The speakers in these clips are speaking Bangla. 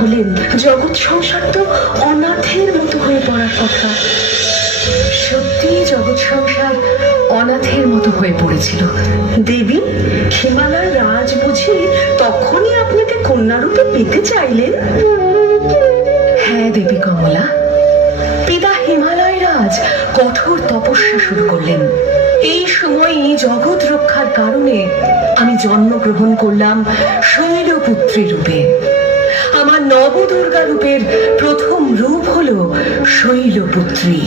হলেন, জগৎ সংসার তো অনাথের মতো হয়ে পড়ার কথা। সত্যি জগৎ সংসার অনাথের মতো হয়ে পড়েছিল। দেবী, হিমালয় রাজ বুঝি তখনই আপনাকে কন্যারূপে পেতে চাইলেন? হ্যাঁ দেবী কমলা, পিতা হিমালয় রাজ কঠোর তপস্যা শুরু করলেন। এই সময়ই জগৎ রক্ষার কারণে আমি জন্মগ্রহণ করলাম শৈলপুত্রী রূপে। আমার নবদুর্গা রূপের প্রথম রূপ হলো শৈলপুত্রী।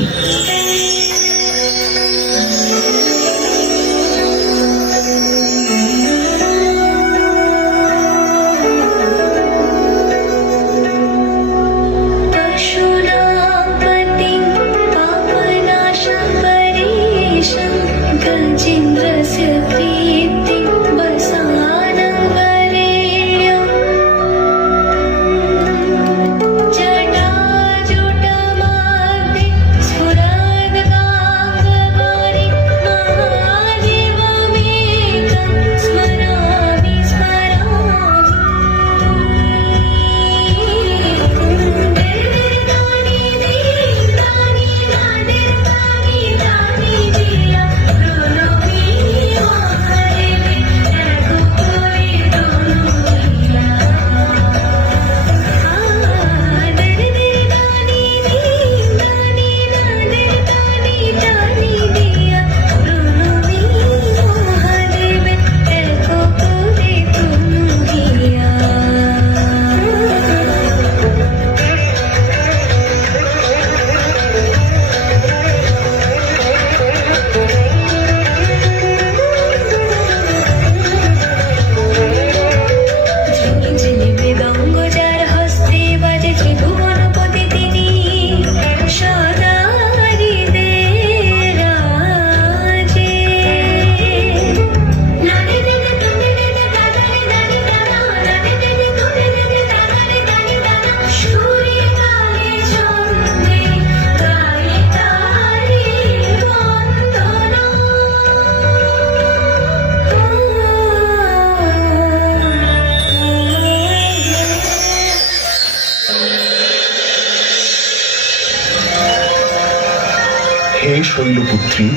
হে শৈলপুত্রী,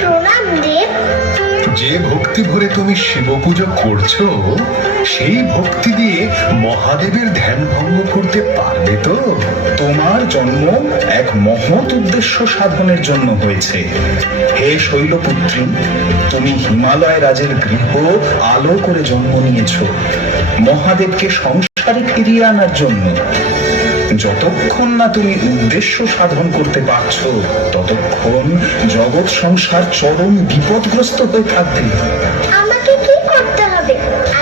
প্রণাম দেব। যে ভক্তি ভরে তুমি শিব পুজো করছো, সেই ভক্তি দিয়ে মহাদেবের ধ্যান ভঙ্গ করতে পারবে তো? তোমার জন্ম এক মহৎ উদ্দেশ্য সাধনের জন্য হয়েছে। হে শৈলপুত্রী, তুমি হিমালয় রাজের গৃহ আলো করে জন্ম নিয়েছ মহাদেবকে সংসারে ফিরিয়ে আনার জন্য। যতক্ষণ না তুমি উদ্দেশ্য সাধন করতে পারছো, ততক্ষণ জগৎ সংসার চরম বিপদগ্রস্ত হয়ে থাকবে। আমাকে কি করতে হবে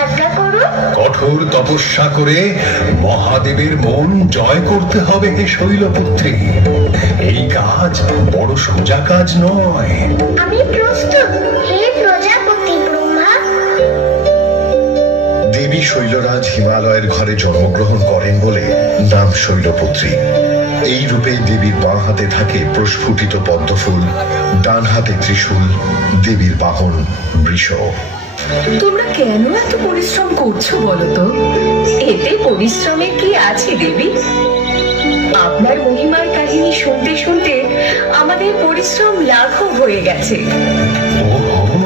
আজ্ঞা করুন। কঠোর তপস্যা করে মহাদেবের মন জয় করতে হবে হে শৈলপুত্রী। এই কাজ বড় সোজা কাজ নয়। আমি প্রস্তুত হে প্রজাপতি ব্রহ্মা। দেবী শৈলরাজ হিমালয়ের ঘরে জন্মগ্রহণ করেন বলে নাম শৈলপুত্রী। এই রূপে দেবীর বাঁ হাতে থাকে প্রস্ফুটিত পদ্মফুল, ডান হাতে ত্রিশূল, দেবীর বাহন বৃষ। তোমরা কেন এত পরিশ্রম করছো বলো তো? এতে পরিশ্রমের কি আছে দেবী? আপনার মহিমার কাহিনী শুনতে শুনতে আমাদের পরিশ্রম লাঘব হয়ে গেছে। ওহো,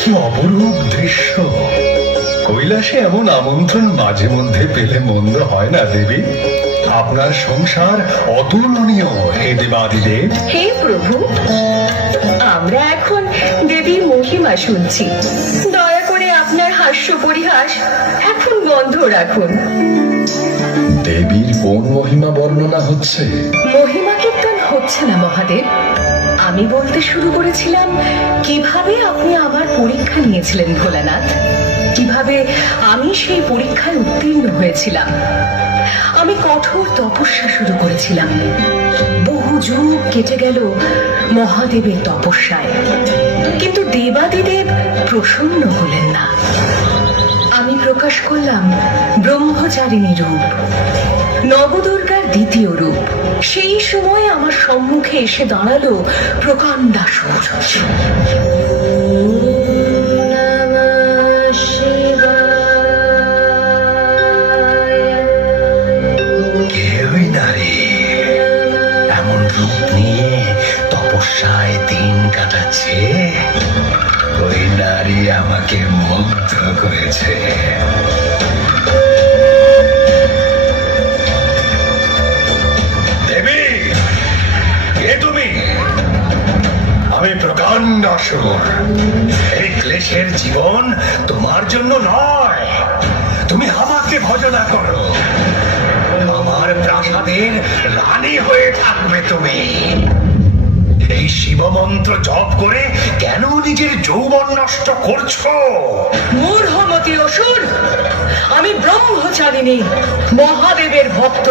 কি অপরূপ দৃশ্য! কৈলাসে এমন আমন্ত্রণ মাঝে মধ্যে পেলে মন্দ হয় না দেবী। আপনার সংসার অতুলনীয় হে দেবাদিদেব। হে প্রভু, আমরা এখন দেবীর মহিমা শুনছি। দয়া করে আপনার হাস্য পরিহাস এখন বন্ধ রাখুন। দেবীর কোন মহিমা বর্ণনা হচ্ছে? মহিমা কীর্তন হচ্ছে না মহাদেব। আমি বলতে শুরু করেছিলাম কিভাবে আপনি আমার পরীক্ষা নিয়েছিলেন ভোলানাথ, কিভাবে আমি সেই পরীক্ষায় উত্তীর্ণ হয়েছিলাম। আমি কঠোর তপস্যা শুরু করেছিলাম। বহু যুগ কেটে গেল মহাদেবের তপস্যায়, কিন্তু দেবাদিদেব প্রসন্ন হলেন না। আমি প্রকাশ করলাম ব্রহ্মচারিণী রূপ, নবদুর্গার দ্বিতীয় রূপ। সেই সময় আমার সম্মুখে এসে দাঁড়ালো প্রকাণ্ডাসুর। রূপ নিয়ে তপস্যায় দিন কাটাচ্ছে, ওই নারী আমাকে মুগ্ধ করেছে। দেবী, কে তুমি? আমি প্রকাণ্ড অসুর। এই ক্লেশের জীবন তোমার জন্য নয়, তুমি আমাকে ভজনা করো। আমার প্রাসাদের রানী হয়ে থাকবে তুমি। এই শিব মন্ত্র জপ করে কেন নিজের যৌবন নষ্ট করছো? মূঢ়মতি অসুর, আমি ব্রহ্মচারিণী, মহাদেবের ভক্ত।